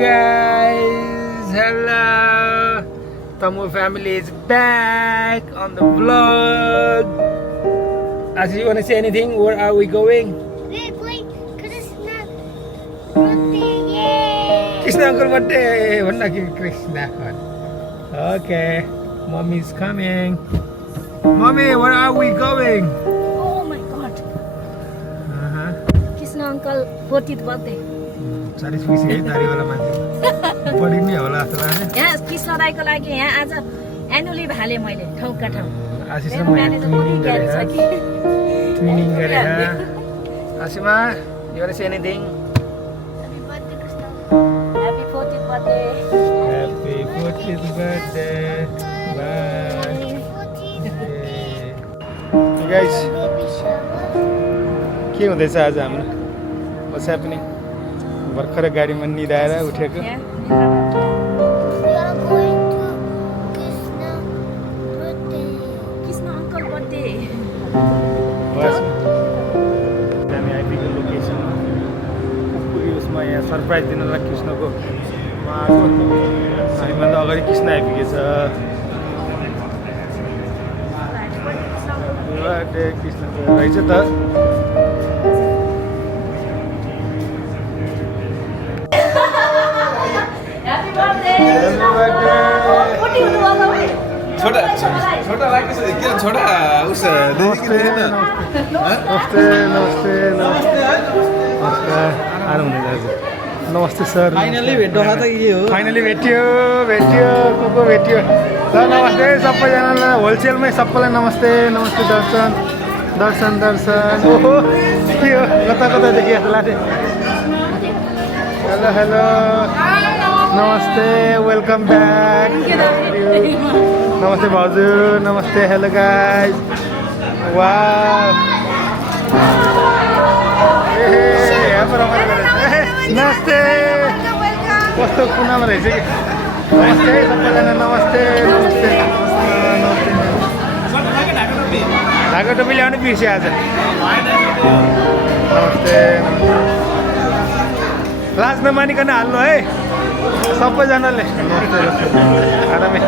guys, hello. Tamu family is back on the vlog. As you wanna say anything? Where are we going? We're going Krishna birthday. Yay! Krishna uncle birthday. Wanna give Krishna one? Okay, mommy's coming. Mommy, where are we going? Oh my God! Krishna uncle 40th birthday. 40 पैसे है तारी वाला मान्छे बढी नै होला जस्तो लाग्छ यहाँ कृष्ण दाइको लागि यहाँ आज एनुअली भाले मैले ठाउँका ठाउँ आशिषमा ट्विनिङ गरे Ashima you wanna say anything? Happy birthday Krishna. Happy 40th birthday. Happy 40th birthday. Bye. Hey guys, के हुँदैछ आज हाम्रो? What's happening? भर्खर गाडीमा निदाएर उठेको We are going to Krishna birthday. Krishna uncle birthday. बस हामी आइपुग्यो लोकेसनमा पुग्यो उसमा यहाँ सरप्राइज दिनलाई कृष्णको आएको हामीभन्दा अगाडि कृष्ण आइपुगेछ कृष्णको रहेछ त छोटा छोटा लाग्छ के छोटा उस नमस्ते नमस्ते नमस्ते नमस्ते सर फाइनली भेट्नु त के हो फाइनली भेट्यो को भेट्यो ल नमस्ते सबैजनालाई होलसेलमै सबैलाई नमस्ते नमस्ते दर्शन ओहो के हो कतादेखि जस्तो लाग्थ्यो हेलो नमस्ते वेलकम ब्याक नमस्ते भाउजू नमस्ते हेलो गाइस वाउ नमस्ते कस्तो कुनामा रहेछ कि नमस्ते सबैजना नमस्ते ढाका टोपी ल्याउनु बिर्सेँ आज नमस्ते लाज नमानिकन हाल्नु है सबैजनाले आरामै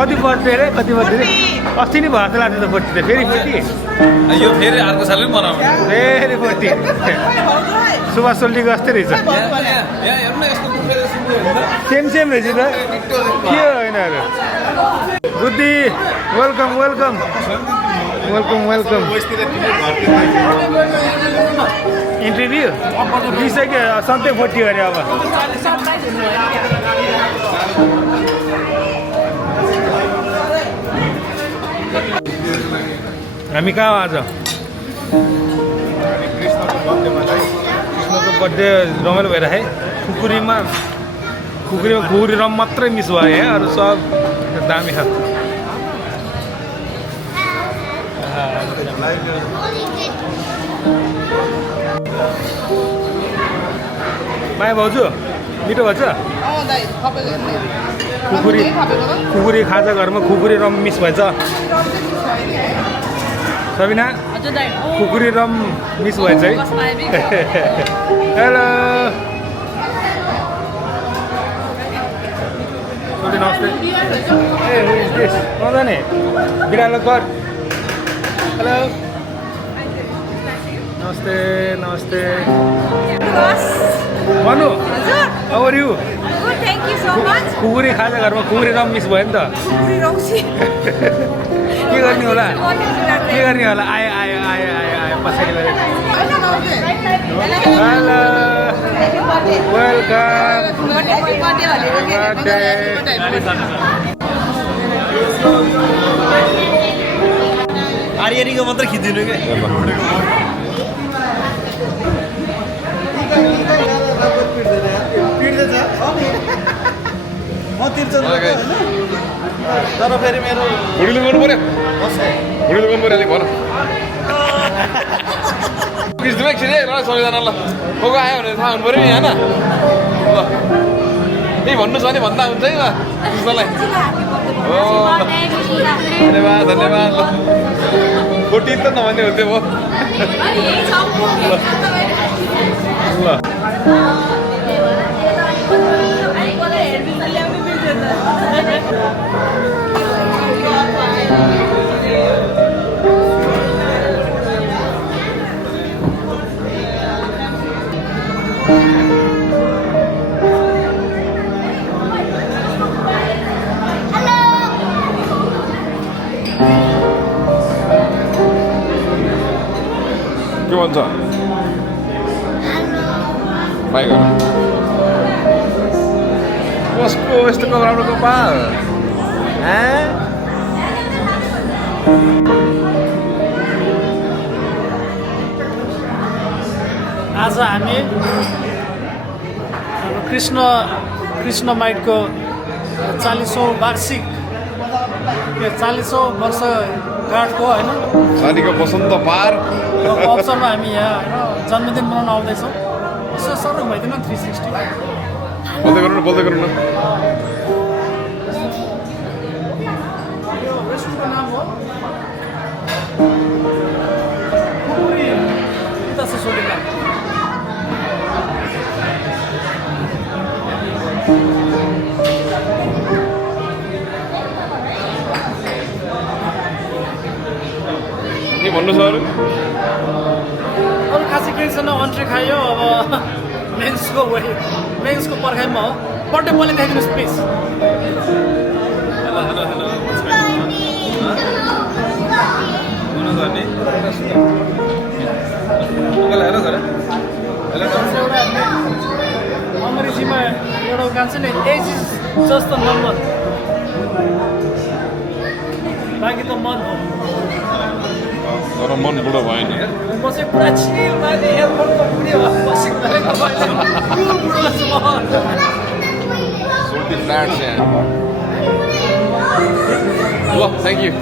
कति बर्थडे रे कति बर्थडे रे अस्ति नै भयो जस्तो लाग्छ त बर्थडे फेरि यो फेरि अर्को साल पनि मनाउनु फेरि बर्थडे सुभाष सोल्टीको जस्तै रहेछ सेम रहेछ त के हो यिनीहरू बुद्धि वेलकम इन्टरभ्यू दिइसक्यो सधैँ 40 अरे अब हामी कहाँ आज कृष्णको बर्थडे रमाइलो भइरहे खुकुरी रम मात्रै मिस भयो है अरू सब दामी छ माया भाउजू मिठो भन्छ खुकुरी खाजा घरमा खुकुरी रम मिस भएछ सबिना खुकुरी रम मिस भएछ है हेलो नमस्ते ए नजाने बिरालो कर हेलो नमस्ते Manu how are you Good, thank you so much. खुकुरी खाजा घरमा खुकुरी रम मिस भयो नि त के गर्ने होला आयो पछाडि हेलो वेलकम आर्यरीको मात्र खिचिदिनु के म तिर्छु तर फेरि मेरो हुडीले गर्नु पर्यो अलिक भन किस्दिउँ एकछिन है ल सबैजनालाई को आयो भने थाहा हुनु पऱ्यो नि होइन ल यही भन्नु छ भने भन्दा हुन्छ है ल कृष्णलाई हो धन्यवाद ल 40 त नभन्ने हुन्थ्यो म के भन्छ बाई गर कसको यस्तो राम्रो कपाल आज हामी कृष्ण माइटको 40औं वार्षिक 40औं वर्षगाँठको होइन सानीको बसन्त पार अवसरमा हामी यहाँ होइन जन्मदिन मनाउन आउँदैछौँ। यसो सर भइदिनु 360 बोल्दै गर्नु न यो रेस्टुरेन्टको नाम हो सोडेला के भन्नु सर अरू खासै केही छैन अन्ट्री खायो अब मेन्सको पर्खाइमा हो बर्थडे मैले देखाइदिनुहोस् प्लिज अङ्ग्रेजीमा एउटा उखान छ नि age is just the number बाँकी त मन हो तर मन बुढो भयो नि म चाहिँ पुरा चिल माने एयरपोर्टको बुढी बसेको गरेको बुढो छु म सोल्टी फ्ल्याट छ यहाँ ल थ्याङ्क यू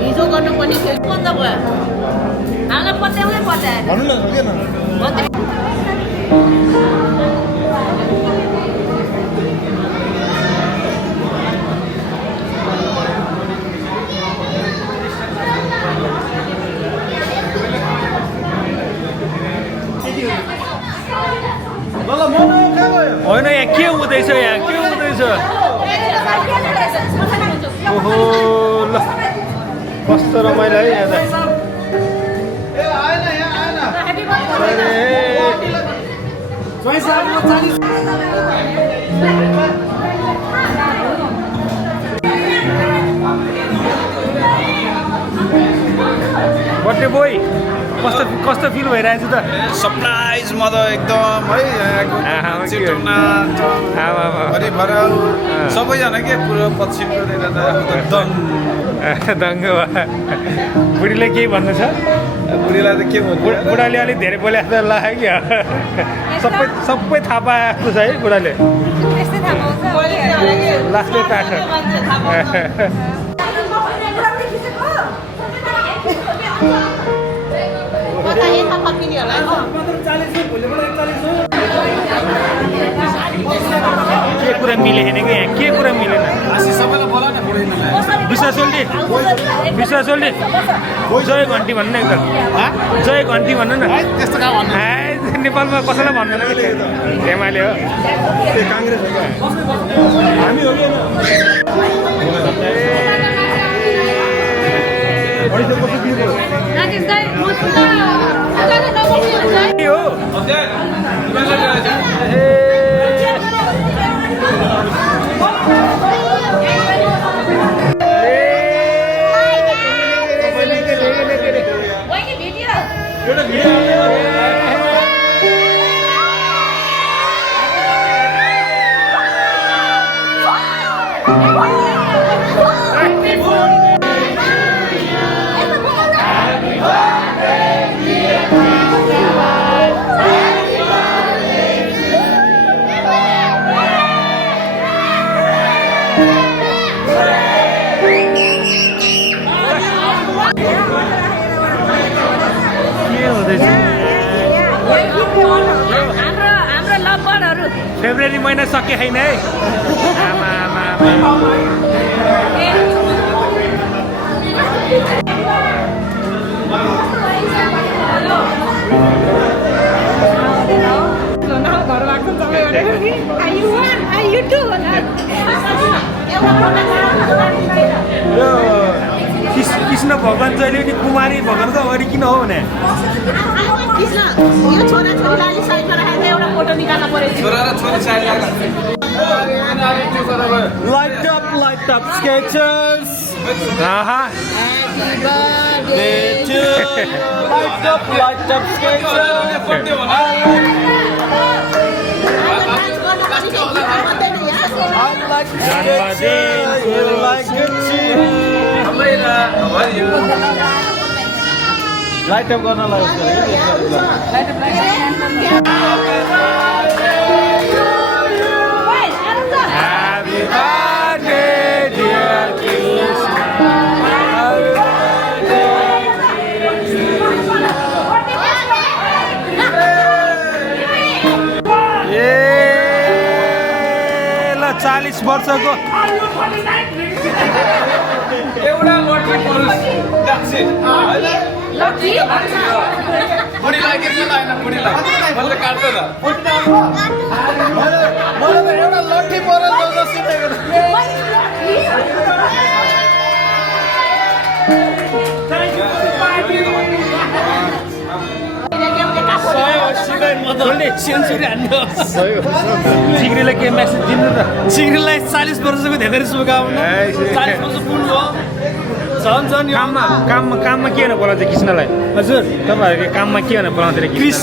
हिजो गर्नुपर्ने थियो बन्द भयो हामीलाई पत्याउनै पर्दैन भन्नु न के न होइन यहाँ के हुँदैछ यहाँ के हुँदैछ ओहो ल कस्तो रमाइलो है यहाँ त बर्थडे बोय कस्तो फिल भइरहेछ त सरप्राइज म त एकदम है भरिभर सबैजना के पुरो पश्चिमकोतिर त दङ्ग बुढीले केही भन्नु छ बुढीलाई त के भन्नु बुढाले अलिक धेरै बोले जस्तो लाग्यो कि सबै थाहा पाए जस्तो छ है बुढाले त्यस्तै थाहा पाउँछ लास्टै काठ कता यता फर्किनु बहिनीहरूलाई मात्र 40 हो भोलिबाट 41 हो के कुरा मिलेन कि यहाँ के कुरा मिलेन आशी सबैलाई बोला न बुढीलाई विश्वास ओल्डी जय घन्टी भन्नु न एकताल जय घन्टी भन्नु न त्यस्तो काम भन्नु नेपालमा कसैलाई भन्दैन कि एमाले हो काङ्ग्रेस हो हामी हो राकेश दाइ म सुना उताले नबस्नु दाइ के हो बहिनी भिडियो हाम्रो लभरहरू फेब्रुअरी महिना सके छैन है आमा आमा आमा यो कृष्ण भगवान जहिले पनि कुमारी भगवानको अगाडि किन हो भने कृष्ण यो छोरा छोरीलाई अलि साइडमा राखेर एउटा फोटो निकाल्न पर्यो छोरा र छोरी साइड लाइट अप स्केचर्स आहा लाइट अप लाइट अप गर्न Happy birthday, dear Krishna. ए ल 40 वर्षको एउटा लटरी परोस् that's it बुढीलाई के छ हैन बुढीलाई मैले काट्दैन मलाई एउटा लट्ठी परोस् जस्तो चिग्रीलाई के मेसेज दिनु त चिग्रीलाई 40 वर्षको धेरै शुभकामना 40 वर्ष पुग्नु हो झन् यो काममा के भनेर बोलाउँछ कृष्णलाई हजुर तपाईँहरूको काममा के भनेर बोलाउँछ Chris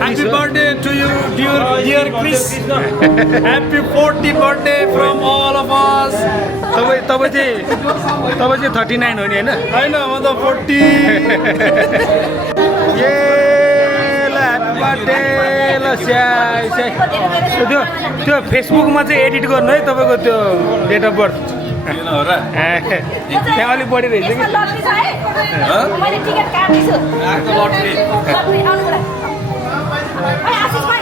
happy birthday to you dear Chris happy 40 birthday from all of us तपाईँ चाहिँ 39 हो नि होइन होइन म त 40 ए ल ह्याप्पी बर्थडे ल स्याइ त्यो फेसबुकमा चाहिँ एडिट गर्नु है तपाईँको त्यो डेट अफ बर्थ किन हो र त्यहाँ अलिक बढी रहेछ कि लट्री छ है मैले टिकट काट्दैछु आको लटरी लट्री आउनुलाई भाइ आशिष भाइ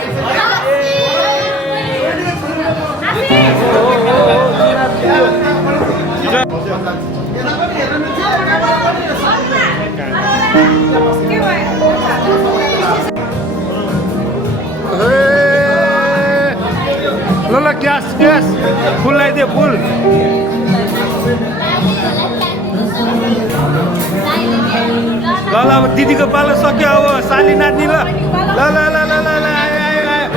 ल क्यास फुल लगाइदियो फुल ल अब दिदीको पालो सक्यो अब साली नाच्ने ल ल ल ल ल ल ल आयो आयो आयो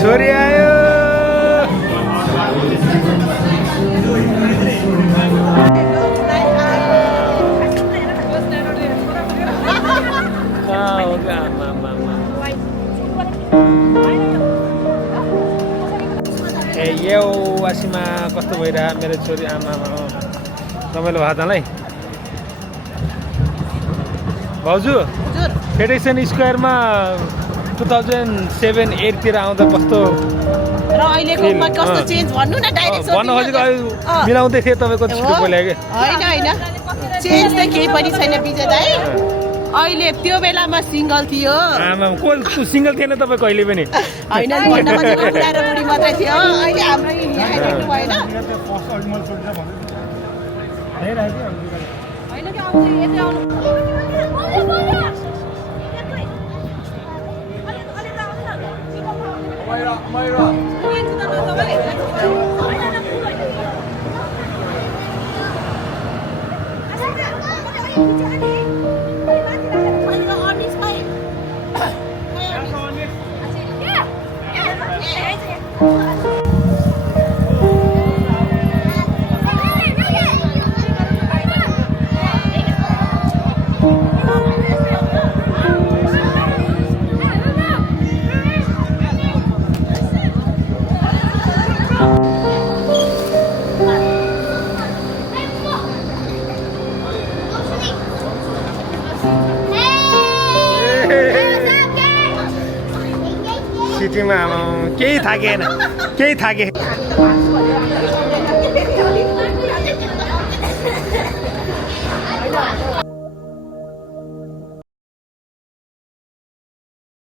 छोरी आयो ए यो वासीमा कस्तो भइरह मेरो छोरी आमा रमाइलो भयो तँलाई भाउजू फेडरेसन स्क्वायरमा 2007-8 तिर आउँदा कस्तो र अहिलेको कस्तो चेन्ज भन्नु न डाइरेक्ट भन्नु खोजेको मिलाउँदै थिएँ तपाईँको छिटो बोले कि होइन होइन चेन्ज त केही पनि छैन विजय दाइ अहिले त्यो बेलामा सिङ्गल थियो आमा को सिङ्गल थिएन तपाईँ कहिले पनि होइन भन्न खोजेको बुढा र बुढी मात्रै थियो अहिले हाम्रो यहाँ देख्नु भएन होइन कि आउँछ यतै आउनु सिटीमा आमा केही थाकेन केही थाके